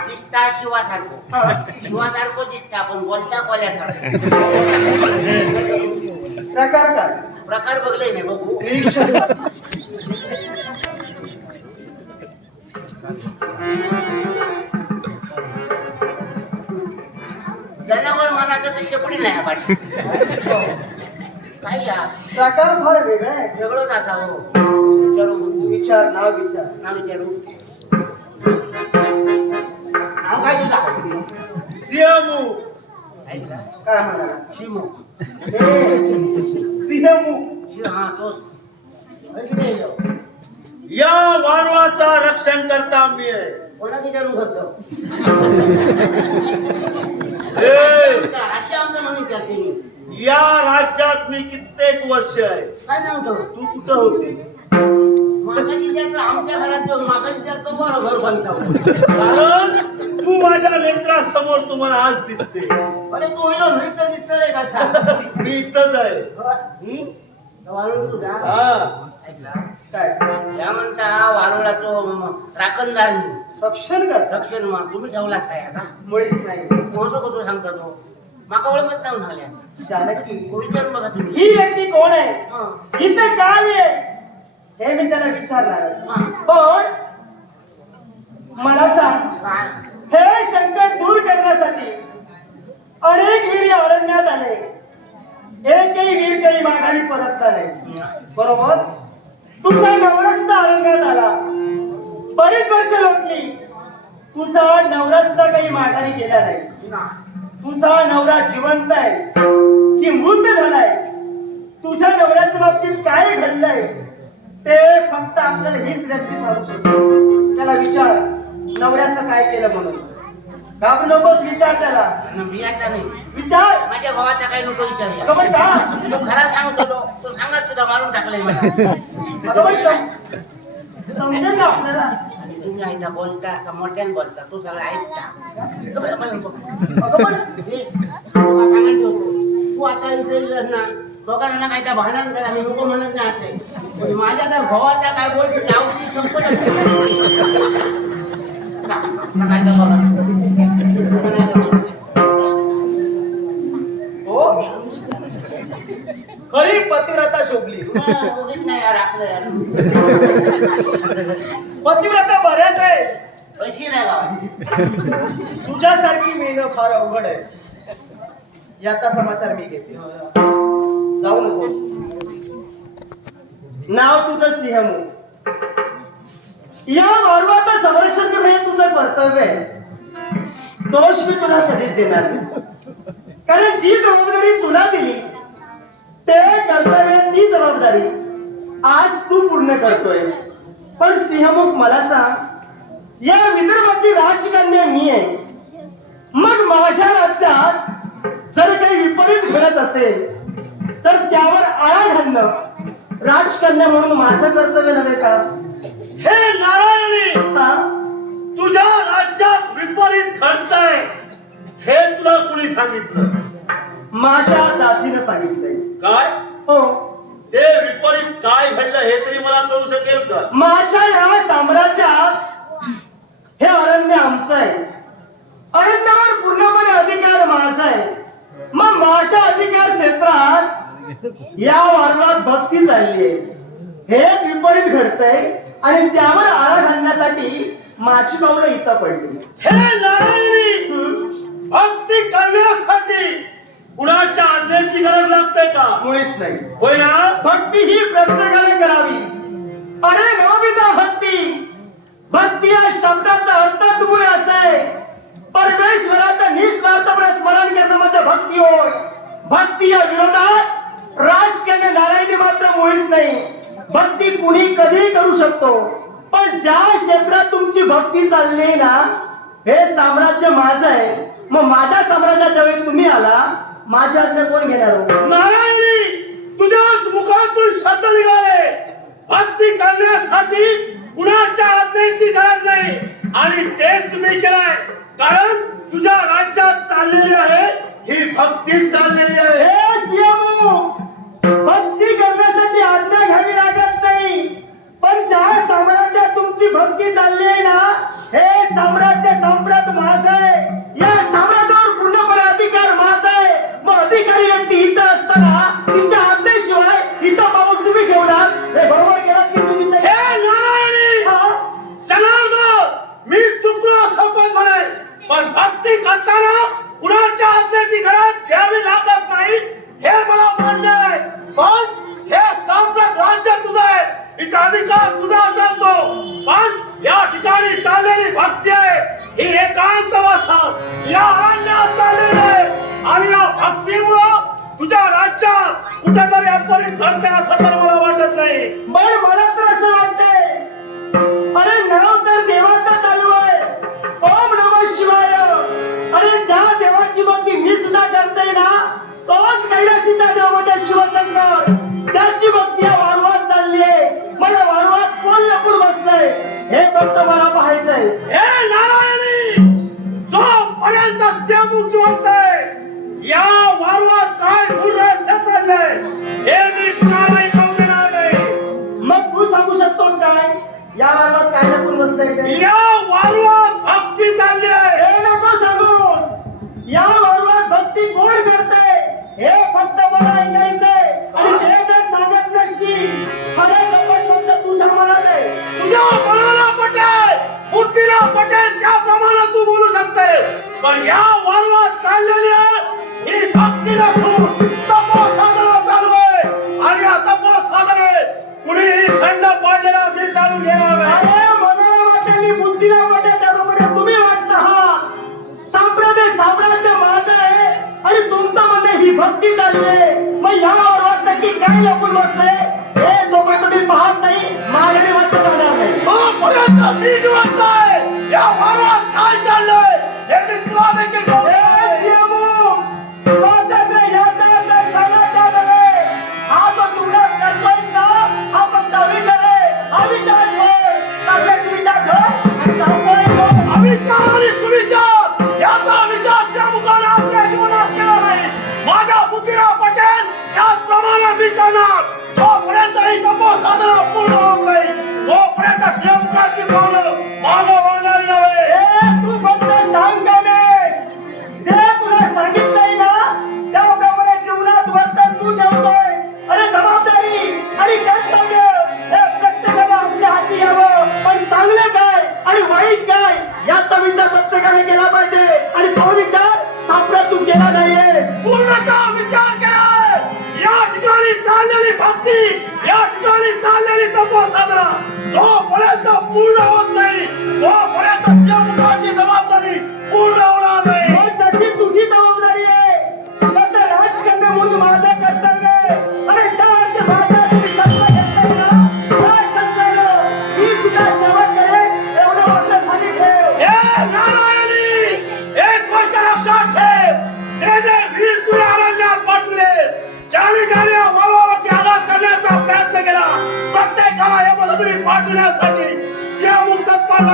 दिसता शिवासारखं शिवासारखं दिसता पण बोलता कोल्यासारखं प्रकार काय प्रकार बघले नाही बघू जनावर मनाचं तर शेपडी नाही पाठी काय या प्रकार फार वेगळा आहे. वेगळंच असावं. विचारू. विचार नाव विचार. नाव विचारू. काय तुझा सिंहमू. काय म्हणा शिमू. सिंहमू. हा तोच? या वानवाचा रक्षण करता मी आहे. कोणा विचारून करतो? ए, राज्य आमचं म्हणून विचारते मी या राज्यात मी कित्येक वर्ष आहे. काय सांगतो तू कुठं होती आमच्या घरात जाऊन माका विचारतो बरं घर बांधता. कारण तू माझ्या नेत्रासमोर तुम्हाला आज दिसते. अरे तू हिरो नृत्य दिसत रे कसा मी इथंच आहे. हं? वारुळ तुझा हा. ऐकला? काय या म्हणता वारुळाचो राखणदार. रक्षण कर. रक्षण मग. तुम्ही ठेवलाच काय आता? मुळीच नाही. कसं कसं सांगता तो? माका ओळखत नाही झाल्या जानकी विचारून बघा तुम्ही. ही व्यक्ती कोण आहे? हं. इथं का आली आहे? हे मी त्याला विचारणार पण मला सांग हे संकट दूर करण्यासाठी अनेक वीर अरण्यात आले. एकही वीर काही माघारी परतला नाही. बरोबर? तुझा नवरा सुद्धा अरण्यात आला. बरीच वर्ष लोटली तुझा नवरा सुद्धा काही माघारी गेला नाही. तुझा नवरा जिवंत आहे. की मृत झालाय. तुझ्या नवऱ्याच्या बाबतीत काय घडलंय? ते फक्त आपल्याला हीच व्यक्ती सांगू शकते. त्याला विचार नवऱ्याचं काय केलं म्हणून? घाबरू नकोस विचार त्याला. मी आता नाही. विचार. माझ्या भावाचा काही नको विचारूया खबर का? तो खरा सांगतो तो. तो सांगत सुद्धा मारून टाकलाय मला. बरोबर सम- समजेल ना आपल्याला? तुम्ही आईला बोलता का मोठ्याने बोलता? तो सगळं ऐकता. बरं, मला नको. अगं पण हे, तुला सांगायचं होतं. तू आता विसरलीस ना. दोघांना काय त्या भांडण करा मी नको म्हणत नाही असे. पण माझ्या त्या भावाचा काय बोलतो त्या औषधी संपत. हो? खरी पतिव्रता शोभली. उगीच नाही यार आपलं यार. पतिव्रता बऱ्याच आहे. पैसे नाही गावात तुझ्यासारखी मिळणं फार अवघड आहे. याचा समाचार मी घेते. जाऊ नको. नाव तुझं सिंह या मानवाचं संरक्षण करणं हे तुझं कर्तव्य आहे. दोष मी तुला कधीच देणार नाही. कारण जी जबाबदारी तुला दिली ते कर्तव्य ती जबाबदारी आज तू पूर्ण करतोय पण सिंहमुख मला सांग या विदर्भाची राजकन्या मी आहे. मग माझ्या राज्यात जर काही विपरीत घडत असेल तर त्यावर आळा घालणं राजकन्या म्हणून माझं कर्तव्य नव्हे का? हे नारायणी? तुझ्या राज्यात विपरीत घडतंय. हे तुला कुणी सांगितलं? माझ्या दासीनं सांगितलंय. काय? हो. ते विपरीत काय घडलं हे तरी मला कळू शकेल का? माझ्या या साम्राज्यात हे अरण्य आमचं आहे. अरण्यावर पूर्णपणे अधिकार माझा आहे. मग माझ्या अधिकार क्षेत्रात या वारणात भक्ती चालली आहे हे विपरीत घडतंय आणि त्यावर आळा घालण्यासाठी माझी पावलं इथं पडली. हे नारायणी भक्ती करण्यासाठी कुणाच्या आज्ञेची गरज लागते का? मुळीच नाही. होय ना? भक्ती ही प्रत्येकाने करावी. अरे नवविधा भक्ती. भक्ती या शब्दाचा अर्थच मुळे असा. परमेश्वराचं निस्वार्थपणे स्मरण करणं म्हणजे भक्ती होय. भक्ती या विरोधात राजकन्या नारायणी मात्र मुळीच नाही. भक्ती कुणी कधी करू शकतो. पण ज्या क्षेत्रात तुमची भक्ती चालली आहे ना हे साम्राज्य माझं आहे. मग माझ्या साम्राज्याच्या वेळी तुम्ही आला माझ्या आज्ञा कोण घेणार नारायणी तुझ्या मुखातून शब्द निघाले. भक्ती करण्यासाठी कुणाच्या आज्ञेची गरज नाही. आणि तेच मी केलंय. कारण तुझ्या राज्यात चाललेली आहे ही भक्ती चाललेली आहे. कुठेतरी अपरित घडते असं तर मला वाटत नाही. बर मला तर असं वाटते अरे नाव तर देवाचा चालू आहे. ओम नम शिवाय. अरे ज्या देवाची भक्ती मी सुद्धा करते ना तोच कैलासीचा देव पण या वारवात चाललेली आहे ही भक्ती नसून तपो साधना चालू आहे. आणि या तपो साधने कुणीही खंड पाडलेला मी चालू घेणार नाही. अरे मनाला वाटेल आणि बुद्धीला पटेल त्याप्रमाणे तुम्ही वाटत आहात संप्रदाय साम्राज्य माझं आहे आणि तुमचं म्हणणं ही भक्ती चालली आहे. मग या वारवात नक्की काय लपून बसले हे जोपर्यंत तुम्ही पाहत नाही मागणी वाटत जाणार नाही. मी जिवंत आहे. It's बहादुरी पाठवण्यासाठी सिंहमुख तत्पर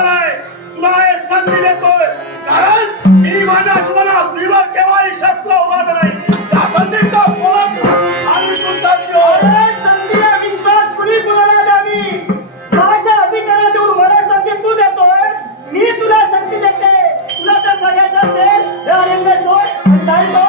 तुला एक संधी देतोय. कारण मी माझ्या जीवनात स्त्रीवर केव्हाही शस्त्र उभारलं नाही. त्या संधीचा फलक सुद्धा संधीला विश्वास कुणी माझ्या मला संधी तू देतोय. मी तुला संधी देते. तुला सोड आणि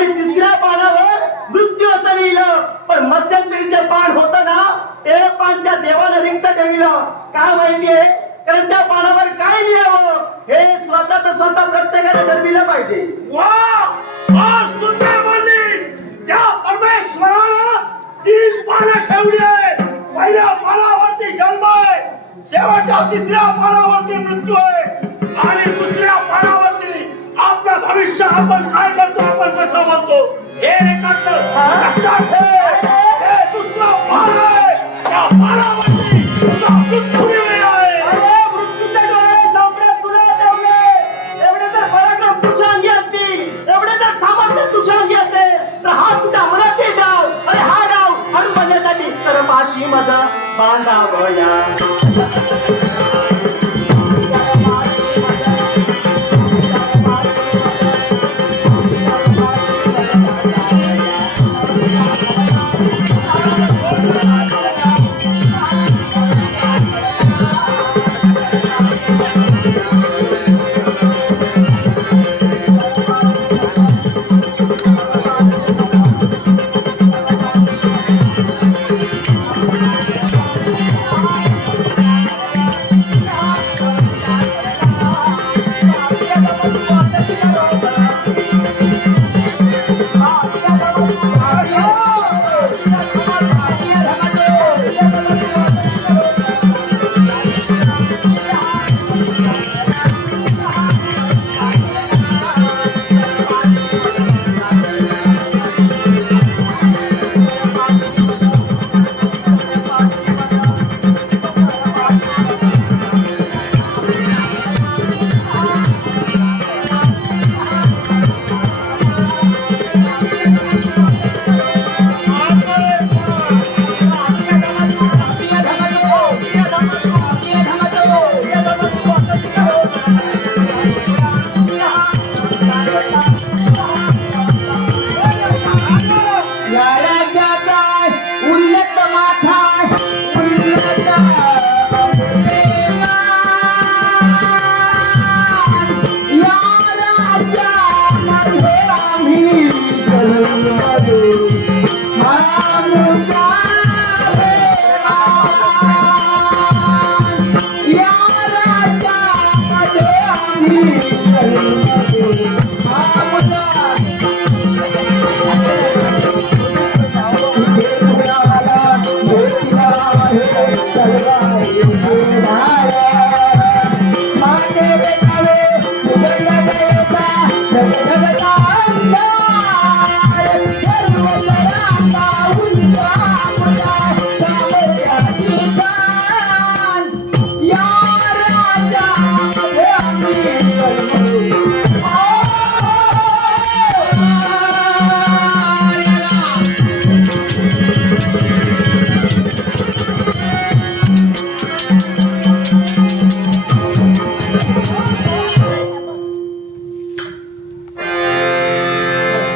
आणि तिसऱ्या पानावर मृत्यू असं लिहिलं. पण मध्यंतरीचे पान होत ना ते पान त्या देवानं रिक्त ठेवलं काय माहितीये? कारण त्या पानावर काय लिहावं? हे स्वतःच स्वतः प्रत्येकाने ठरविलं पाहिजे. त्या परमेश्वरानं तीन पानं ठेवली आहे पहिल्या पानावरती जन्म आहे. शेवटच्या तिसऱ्या पानावरती मृत्यू आहे. आणि दुसऱ्या पानावरती आपलं भविष्य आपण काय करतो? कसं बोलतो? हे लक्षात हे दुसरं पान आहे. त्या पानावरती तुझा मृत्यू लिहिलेला आहे. हा हा माझा बांधावया